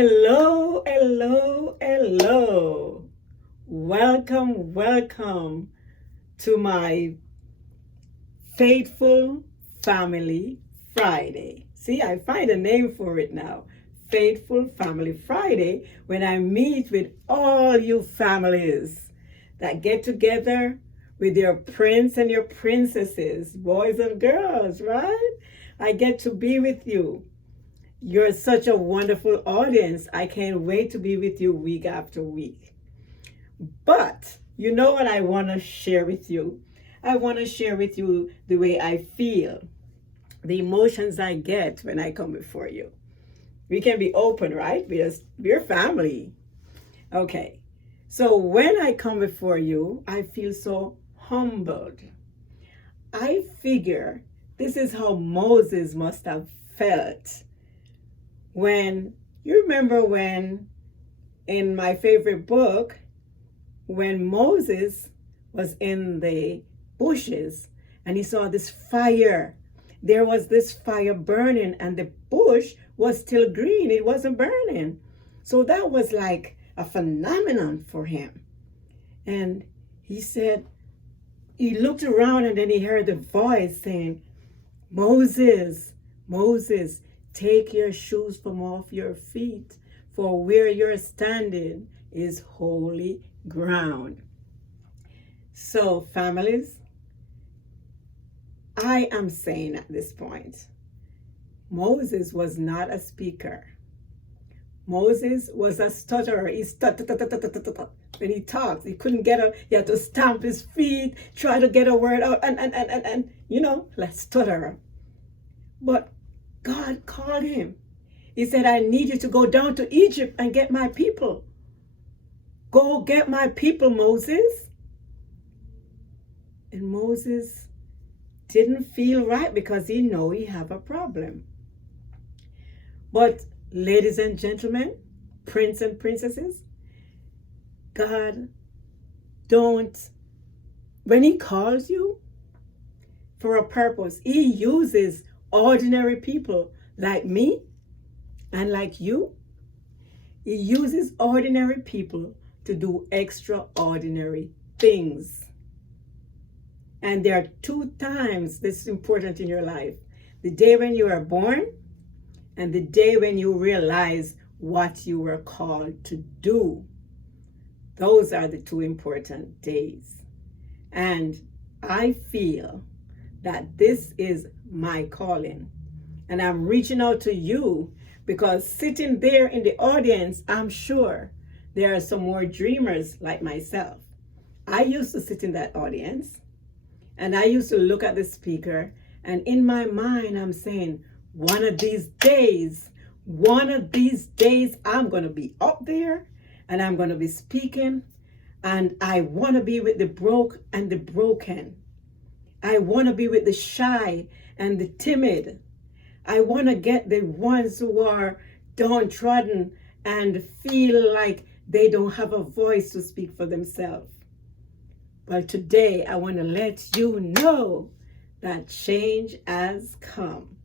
Hello, hello, hello. Welcome to my Faithful Family Friday. See, I find a name for it now. Faithful Family Friday, when I meet with all you families that get together with your prince and your princesses, boys and girls, right? I get to be with you. You're such a wonderful audience. I can't wait to be with you week after week. But you know what I want to share with you? I want to share with you the way I feel, the emotions I get when I come before you. We can be open, right? Because we're family. Okay. So when I come before you, I feel so humbled. I figure this is how Moses must have felt when, you remember when in my favorite book, when Moses was in the bushes and he saw this fire. There was this fire burning and the bush was still green. It wasn't burning. So that was like a phenomenon for him. And he said, he looked around and then he heard the voice saying, Moses, Moses, take your shoes from off your feet, for where you're standing is holy ground. So, families, I am saying at this point, Moses was not a speaker. Moses was a stutterer. He stuttered when he talked. He couldn't get a, he had to stamp his feet, try to get a word out, and you know, like stutterer. But God called him. He said, I need you to go down to Egypt and get my people. Go get my people, Moses. And Moses didn't feel right because he know he have a problem. But ladies and gentlemen, prince and princesses, God when he calls you for a purpose, he uses ordinary people like me and like you. He uses ordinary people to do extraordinary things. And there are two times this is important in your life. The day when you are born and the day when you realize what you were called to do. Those are the two important days. And I feel that this is my calling. And I'm reaching out to you because sitting there in the audience, I'm sure there are some more dreamers like myself. I used to sit in that audience and I used to look at the speaker, and in my mind, I'm saying, one of these days, I'm going to be up there and I'm going to be speaking, and I want to be with the broke and the broken. I want to be with the shy and the timid. I want to get the ones who are downtrodden and feel like they don't have a voice to speak for themselves. But today, I want to let you know that change has come.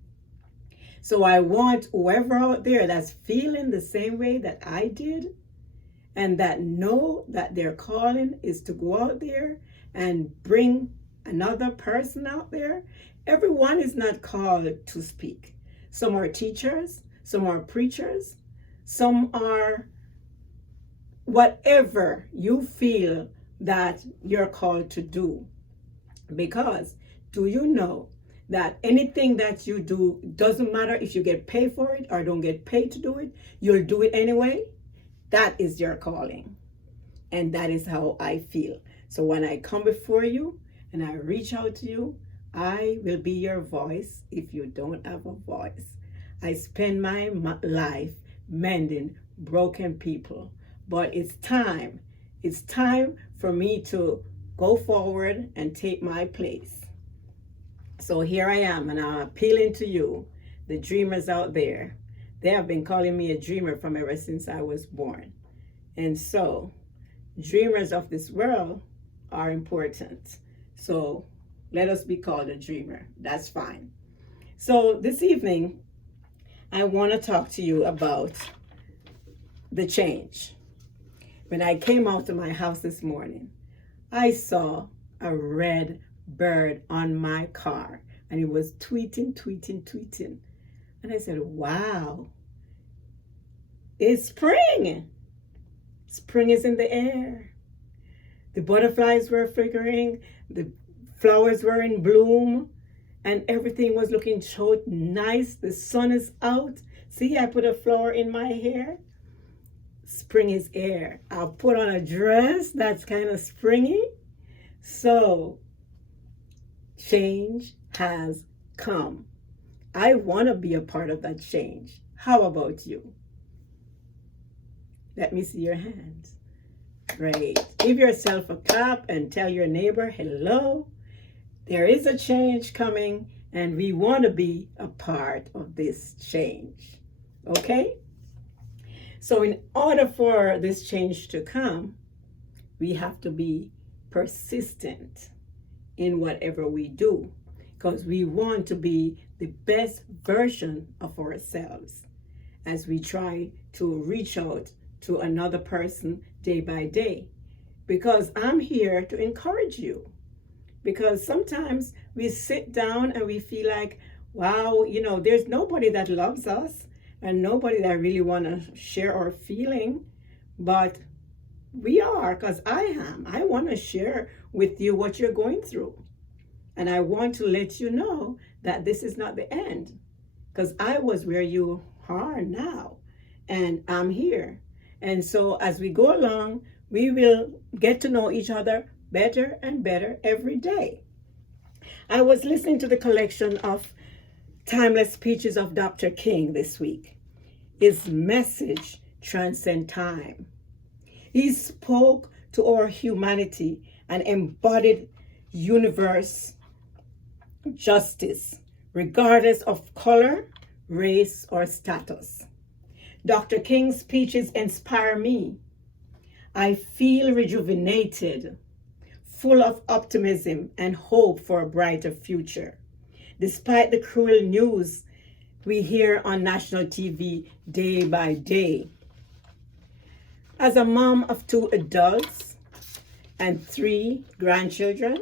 So I want whoever out there that's feeling the same way that I did, and that know that their calling is to go out there and bring another person out there. Everyone is not called to speak. Some are teachers, some are preachers, some are whatever you feel that you're called to do. Because do you know that anything that you do, doesn't matter if you get paid for it or don't get paid to do it, you'll do it anyway? That is your calling. And that is how I feel. So when I come before you and I reach out to you, I will be your voice if you don't have a voice. I spend my life mending broken people. But it's time for me to go forward and take my place. So here I am, and I'm appealing to you, the dreamers out there. They have been calling me a dreamer from ever since I was born. And so, dreamers of this world are important. So let us be called a dreamer. That's fine. So this evening, I want to talk to you about the change. When I came out of my house this morning, I saw a red bird on my car, and it was tweeting. And I said, wow, it's spring. Spring is in the air. The butterflies were flickering, the flowers were in bloom, and everything was looking so nice. The sun is out. See, I put a flower in my hair. Spring is here. I'll put on a dress that's kind of springy. So, change has come. I want to be a part of that change. How about you? Let me see your hands. Great. Give yourself a clap and tell your neighbor, hello. There is a change coming, and we want to be a part of this change. Okay? So in order for this change to come, we have to be persistent in whatever we do, because we want to be the best version of ourselves as we try to reach out to another person day by day. Because I'm here to encourage you. Because sometimes we sit down and we feel like, wow, there's nobody that loves us and nobody that really want to share our feeling. But we are, because I am. I want to share with you what you're going through. And I want to let you know that this is not the end. Because I was where you are now. And I'm here. And so as we go along, we will get to know each other better and better every day. I was listening to the collection of timeless speeches of Dr. King this week. His message transcends time. He spoke to our humanity and embodied universe justice, regardless of color, race, or status. Dr. King's speeches inspire me. I feel rejuvenated, full of optimism and hope for a brighter future, despite the cruel news we hear on national TV day by day. As a mom of 2 adults and 3 grandchildren,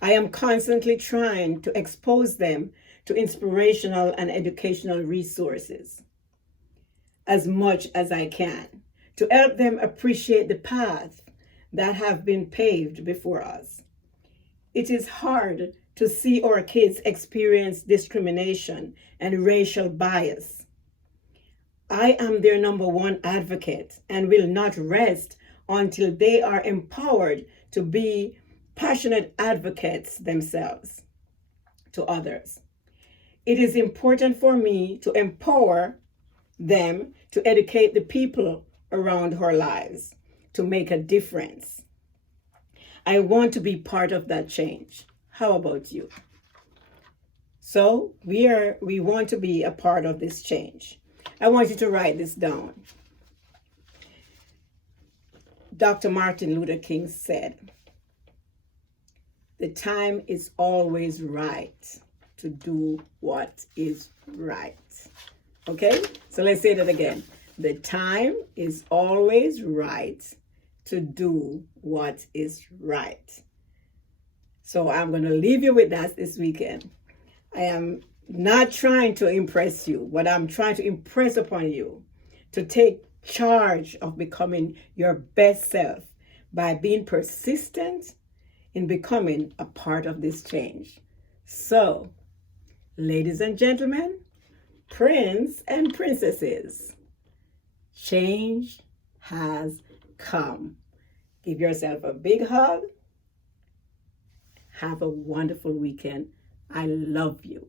I am constantly trying to expose them to inspirational and educational resources as much as I can, to help them appreciate the path that have been paved before us. It is hard to see our kids experience discrimination and racial bias. I am their #1 advocate and will not rest until they are empowered to be passionate advocates themselves to others. It is important for me to empower them to educate the people around our lives, to make a difference. I want to be part of that change. How about you? So we want to be a part of this change. I want you to write this down. Dr. Martin Luther King said, the time is always right to do what is right. Okay? So let's say that again. The time is always right to do what is right. So I'm going to leave you with that this weekend. I am not trying to impress you, but I'm trying to impress upon you to take charge of becoming your best self by being persistent in becoming a part of this change. So, ladies and gentlemen, prince and princesses, change has come. Give yourself a big hug. Have a wonderful weekend. I love you.